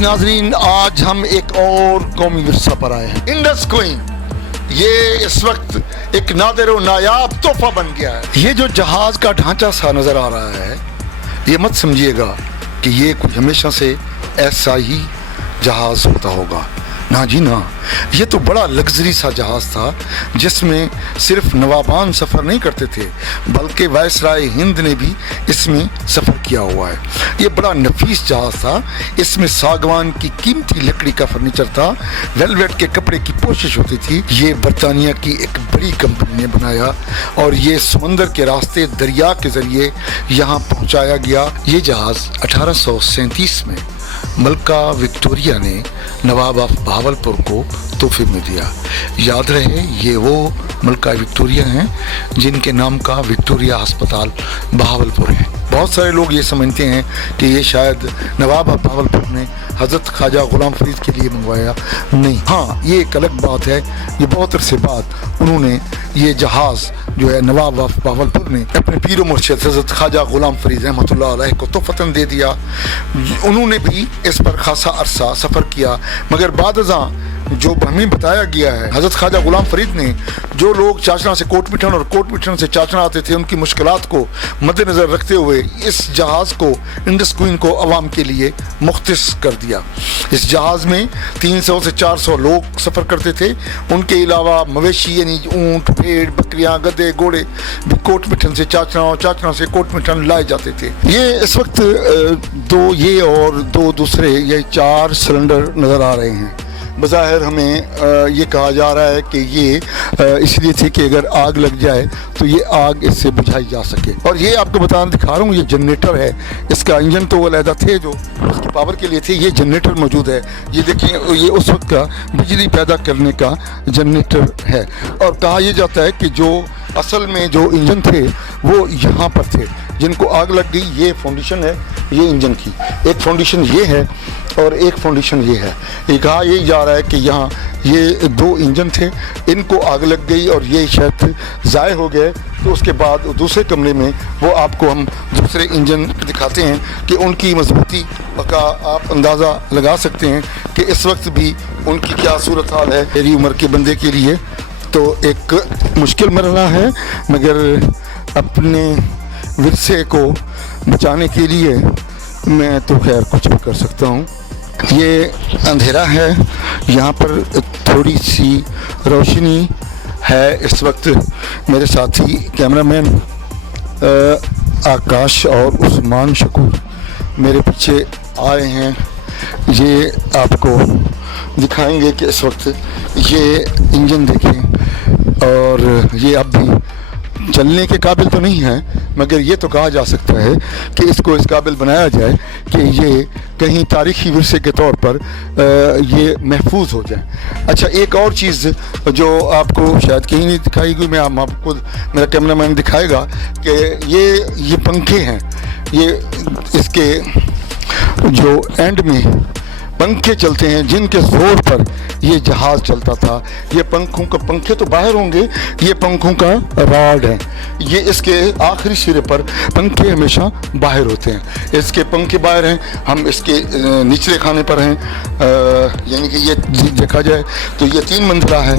नाजरीन, आज हम एक और कौमी विरसा पर आए हैं। इंडस क्वीन ये इस वक्त एक नादिर और नायाब तोहफा बन गया है। ये जो जहाज का ढांचा सा नजर आ रहा है, ये मत समझिएगा कि ये कुछ हमेशा से ऐसा ही जहाज होता होगा। ना जी ना, ये तो बड़ा लग्जरी सा जहाज था जिसमें सिर्फ नवाबान सफ़र नहीं करते थे बल्कि वायसराय हिंद ने भी इसमें सफ़र किया हुआ है। ये बड़ा नफीस जहाज था। इसमें सागवान की कीमती लकड़ी का फर्नीचर था, वेलवेट के कपड़े की पोशिश होती थी। ये बरतानिया की एक बड़ी कंपनी ने बनाया और ये समंदर के रास्ते दरिया के ज़रिए यहाँ पहुँचाया गया। ये जहाज़ 1837 में मलका विक्टोरिया ने नवाब ऑफ बहावलपुर को तोहफे में दिया। याद रहे, ये वो मलका विक्टोरिया हैं जिनके नाम का विक्टोरिया अस्पताल बहावलपुर है। बहुत सारे लोग ये समझते हैं कि ये शायद नवाब ऑफ बहावलपुर ने हज़रत ख्वाजा गुलाम फरीद के लिए मंगवाया। नहीं, हाँ, ये एक अलग बात है। ये बहुत अरसे बाद उन्होंने ये जहाज़ जो है नवाब ऑफ बहावलपुर ने अपने पीर मुर्शिद हज़रत ख्वाजा गुलाम फरीद रहमतुल्लाह अलैह को तोहफ़तन दे दिया। उन्होंने भी इस पर खासा अरसा सफ़र किया, मगर बादज़ां जो हमें बताया गया है, हज़रत ख्वाजा गुलाम फरीद ने जो लोग चाचना से कोट मिठन और कोट मिठन से चाचना आते थे, उनकी मुश्किलात को मद्देनज़र रखते हुए इस जहाज़ को, इंडस क्वीन को, अवाम के लिए मुख्तस कर दिया। इस जहाज़ में 300 से 400 लोग सफ़र करते थे। उनके अलावा मवेशी यानी ऊँट, भेड़, बकरियाँ, गधे, घोड़े भी कोट मिठन से चाचना और चाचना से कोट मिठन लाए जाते थे। ये इस वक्त दो ये और दो दूसरे, ये 4 सिलेंडर नज़र आ रहे हैं। बज़ाहिर हमें ये कहा जा रहा है कि ये इसलिए थे कि अगर आग लग जाए तो ये आग इससे बुझाई जा सके। और ये आपको बताना दिखा रहा हूँ, ये जनरेटर है। इसका इंजन तो अलहदा थे जो उसकी पावर के लिए थे, ये जनरेटर मौजूद है। ये देखिए, ये उस वक्त का बिजली पैदा करने का जनरेटर है। और कहा यह जाता है कि जो असल में जो इंजन थे वो यहाँ पर थे। जिनको आग लग गई, ये फाउंडेशन है ये इंजन की, एक फाउंडेशन ये है और एक फाउंडेशन ये है। ये कहा यही जा रहा है कि यहाँ ये 2 इंजन थे, इनको आग लग गई और ये शायद ज़ाय हो गए। तो उसके बाद दूसरे कमरे में वो आपको हम दूसरे इंजन दिखाते हैं कि उनकी मजबूती का आप अंदाज़ा लगा सकते हैं कि इस वक्त भी उनकी क्या सूरत हाल है। मेरी उम्र के बंदे के लिए तो एक मुश्किल मरना है, मगर अपने विरसे को बचाने के लिए मैं तो खैर कुछ भी कर सकता हूँ। ये अंधेरा है, यहाँ पर थोड़ी सी रोशनी है। इस वक्त मेरे साथी कैमरामैन आकाश और उस्मान शकूर मेरे पीछे आए हैं। ये आपको दिखाएंगे कि इस वक्त ये इंजन देखें, और ये अब भी चलने के काबिल तो नहीं है, मगर ये तो कहा जा सकता है कि इसको इस काबिल बनाया जाए कि ये कहीं तारीख़ी विरसे के तौर पर ये महफूज हो जाए। अच्छा, एक और चीज़ जो आपको शायद कहीं नहीं दिखाई गई, मैं आपको मेरा कैमरामैन दिखाएगा कि ये पंखे हैं। ये इसके जो एंड में पंखे चलते हैं जिनके जोर पर ये जहाज़ चलता था। ये पंखे तो बाहर होंगे, ये पंखों का राड है। ये इसके आखिरी सिरे पर पंखे हमेशा बाहर होते हैं। इसके पंखे बाहर हैं, हम इसके निचले खाने पर हैं। यानी कि ये देखा जाए तो ये 3 मंजिला है।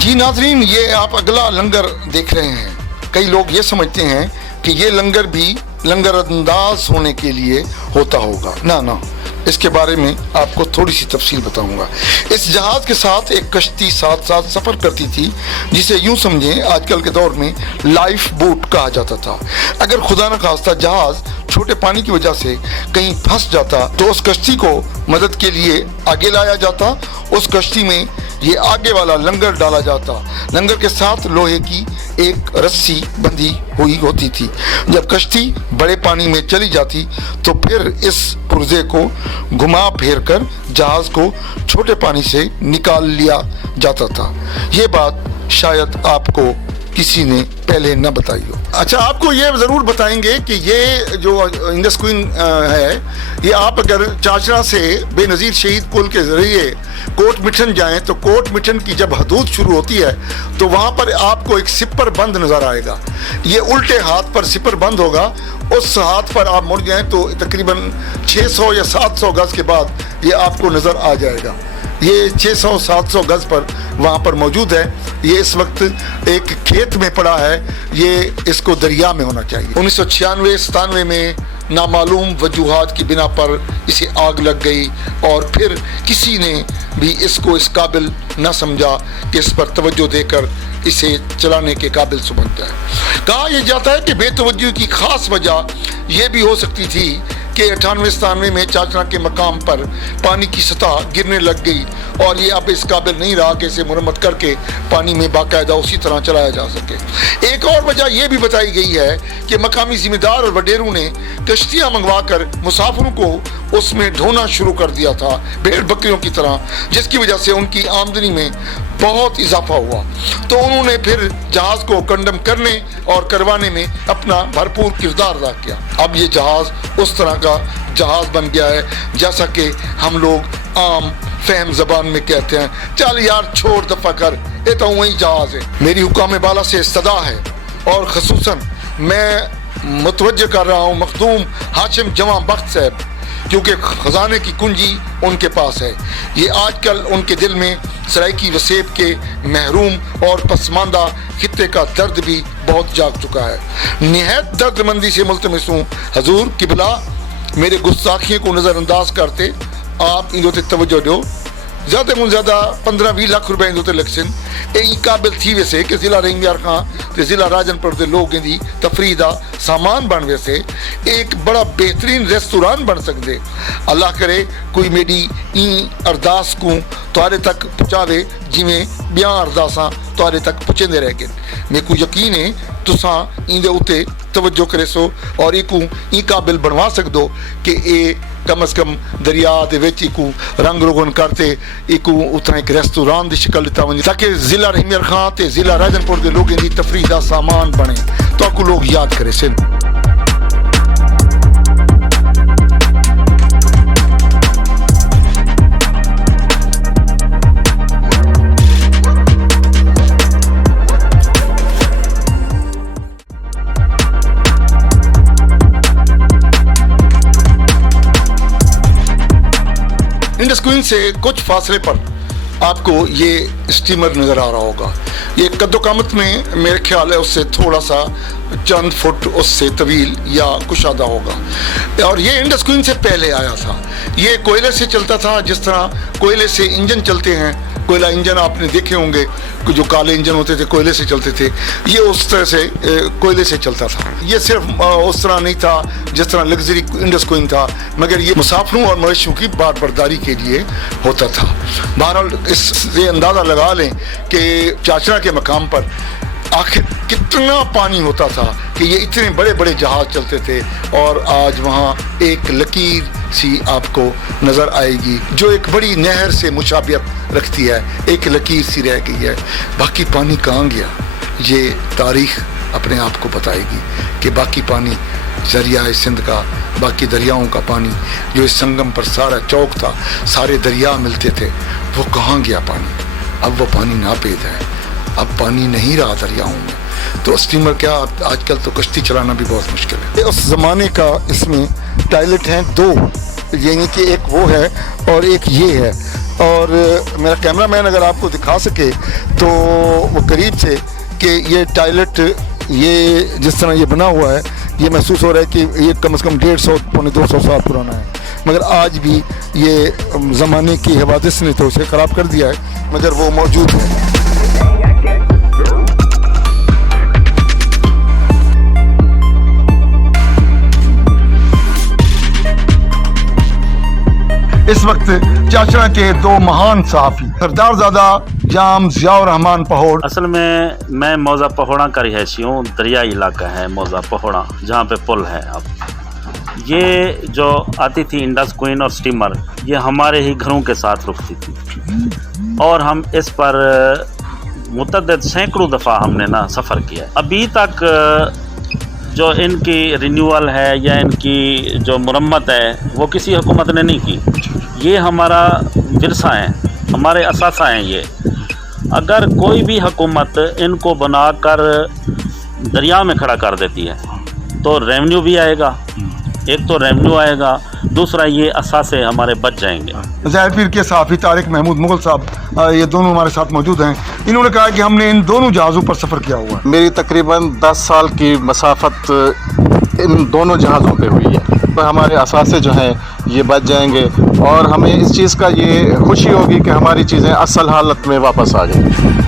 जी नाजरीन, ये आप अगला लंगर देख रहे हैं। कई लोग ये समझते हैं कि ये लंगर भी लंगर अंदाज होने के लिए होता होगा। ना, इसके बारे में आपको थोड़ी सी तफसील बताऊंगा। इस जहाज़ के साथ एक कश्ती साथ साथ सफ़र करती थी, जिसे यूं समझें आजकल के दौर में लाइफ बोट कहा जाता था। अगर खुदा न खास्ता जहाज़ छोटे पानी की वजह से कहीं फंस जाता तो उस कश्ती को मदद के लिए आगे लाया जाता। उस कश्ती में ये आगे वाला लंगर डाला जाता। लंगर के साथ लोहे की एक रस्सी बंधी हुई होती थी। जब कश्ती बड़े पानी में चली जाती तो फिर इस पुर्जे को घुमा फेर कर जहाज को छोटे पानी से निकाल लिया जाता था। ये बात शायद आपको किसी ने पहले न बताई हो। अच्छा, आपको ये जरूर बताएंगे कि ये जो इंडस क्वीन है, ये आप अगर चाचड़ा से बेनजीर शहीद पुल के जरिए कोट मिठन जाएं तो कोट मिठन की जब हदूद शुरू होती है तो वहां पर आपको एक सिपर बंद नजर आएगा। ये उल्टे हाथ पर सिपर बंद होगा। उस हाथ पर आप मुड़ जाएं तो तकरीबन 600 या 700 गज के बाद ये आपको नजर आ जाएगा। ये 600-700 गज पर वहाँ पर मौजूद है। ये इस वक्त एक खेत में पड़ा है। ये इसको दरिया में होना चाहिए। 1996-97 में नामालूम वजूहात की बिना पर इसे आग लग गई और फिर किसी ने भी इसको इस काबिल न समझा कि इस पर तवज्जो देकर इसे चलाने के काबिल समझता है। कहा यह जाता है कि बेतवज्जोही की खास वजह यह भी हो सकती थी कि 98-97 में चाचड़ा के मकाम पर पानी की सतह गिरने लग गई और ये अब इस काबिल नहीं रहा कि इसे मुरम्मत करके पानी में बाकायदा उसी तरह चलाया जा सके। एक और वजह यह भी बताई गई है कि मकामी जिम्मेदार और वडेरों ने कश्तियाँ मंगवा कर मुसाफिरों को उसमें ढोना शुरू कर दिया था भेड़ बकरियों की तरह, जिसकी वजह से उनकी आमदनी में बहुत इजाफा हुआ। तो उन्होंने फिर जहाज को कंडम करने और करवाने में अपना भरपूर किरदार अदा किया। अब ये जहाज उस तरह का जहाज बन गया है जैसा कि हम लोग आम फहम जबान में कहते हैं, चल यार छोड़ दफा कर, ये तो वही जहाज है। मेरी हुकाम बाला से इस्तदा है और खसूसन मैं मुतवज्जह कर रहा हूँ मखदूम हाशिम जमा बख्त साहब, क्योंकि खजाने की कुंजी उनके पास है। ये आजकल उनके दिल में सराइकी वसेब के महरूम और पसमानदा खित्ते का दर्द भी बहुत जाग चुका है। निहायत दर्दमंदी से मुल्तमिस हूँ हजूर किबला, मेरे गुस्ताखियों को नज़रअंदाज करते आप इन तवज्जो दो। ज़्यादा को ज़्यादा 15-20 लाख रुपए इन लक्सन यही काबिल थी वैसे कि ज़िला रहीमयार खां ते ज़िला राजनपुर के लोगों की तफरीह का सामान बन वैसे एक बड़ा बेहतरीन रेस्तोरां बन सकते। अल्लाह करे कोई मेरी ई अरदास को तुहारे तक पहुँचावे जिमें बियां अरदासा तुहारे तक पहुँचते रह गए। मेरे को यकीन है तुसा इंदे उत्ते तवज्जो करे सो और इकू ई काबिल बनवा सकदो कि ए कम अज कम दरिया दे विच इकू रंग रोगन करते इकू उतना एक रेस्तोरां की शक्ल दिता वजे ताकि जिला रहीमयार खां ते जिला राजनपुर के लोगों की तफरीह का सामान बने तो आपको लोग याद करे सिन। इंडस क्वीन से कुछ फासले पर आपको ये स्टीमर नज़र आ रहा होगा। ये कद्दोकामत में मेरे ख्याल है उससे थोड़ा सा चंद फुट उससे तवील या कुशादा होगा और ये इंडस क्वीन से पहले आया था। ये कोयले से चलता था, जिस तरह कोयले से इंजन चलते हैं। कोयला इंजन आपने देखे होंगे, जो काले इंजन होते थे कोयले से चलते थे, ये उस तरह से कोयले से चलता था। ये सिर्फ उस तरह नहीं था जिस तरह लग्जरी इंडस क्वीन था, मगर ये मुसाफिरों और मवेशियों की बार बर्दारी के लिए होता था। बहरहाल इससे अंदाज़ा लगा लें कि चाचड़ा के मकाम पर आखिर कितना पानी होता था कि ये इतने बड़े बड़े जहाज चलते थे। और आज वहाँ एक लकीर सी आपको नज़र आएगी जो एक बड़ी नहर से मुशाबियत रखती है, एक लकीर सी रह गई है। बाकी पानी कहाँ गया ये तारीख अपने आप को बताएगी कि बाकी पानी दरिया सिंध का, बाकी दरियाओं का पानी जो इस संगम पर सारा चौक था, सारे दरिया मिलते थे, वो कहाँ गया पानी। अब वो पानी नापेद है, अब पानी नहीं रहा दरियाओं में। तो स्टीमर क्या, आजकल तो कश्ती चलाना भी बहुत मुश्किल है। उस ज़माने का इसमें टॉयलेट हैं दो, यानी कि एक वो है और एक ये है। और मेरा कैमरामैन अगर आपको दिखा सके तो वो करीब से कि ये टॉयलेट ये जिस तरह ये बना हुआ है, ये महसूस हो रहा है कि ये कम से कम 150-200 साल पुराना है, मगर आज भी ये ज़माने की हवादिस ने तो उसे ख़राब कर दिया है, मगर वो मौजूद है। اس وقت چاشرا کے دو مہان صحافی سردار زادہ جام ضیاء الرحمان پہوڑ. اصل میں موضع پہوڑا کا رہائشی ہوں. دریائی علاقہ ہے موضع پہوڑا جہاں پہ پل ہے. اب یہ جو آتی تھی انڈس کوئن اور سٹیمر یہ ہمارے ہی گھروں کے ساتھ رکتی تھی اور ہم اس پر متعدد سینکڑوں دفعہ ہم نے سفر کیا ہے. ابھی تک جو ان کی رینیول ہے یا ان کی جو مرمت ہے وہ کسی حکومت نے نہیں کی. یہ ہمارا ورثہ ہے, ہمارے اثاثہ ہیں. یہ اگر کوئی بھی حکومت ان کو بنا کر دریا میں کھڑا کر دیتی ہے تو ریونیو بھی آئے گا. ایک تو ریونیو آئے گا, دوسرا یہ اثاثے ہمارے بچ جائیں گے. ظاہر پیر کے صحافی طارق محمود مغل صاحب یہ دونوں ہمارے ساتھ موجود ہیں. انہوں نے کہا کہ ہم نے ان دونوں جہازوں پر سفر کیا ہوا ہے. میری تقریباً 10 سال کی مسافت ان دونوں جہازوں پہ ہوئی ہے. تو ہمارے اثاثے جو ہیں یہ بچ جائیں گے اور ہمیں اس چیز کا یہ خوشی ہوگی کہ ہماری چیزیں اصل حالت میں واپس آ گئیں.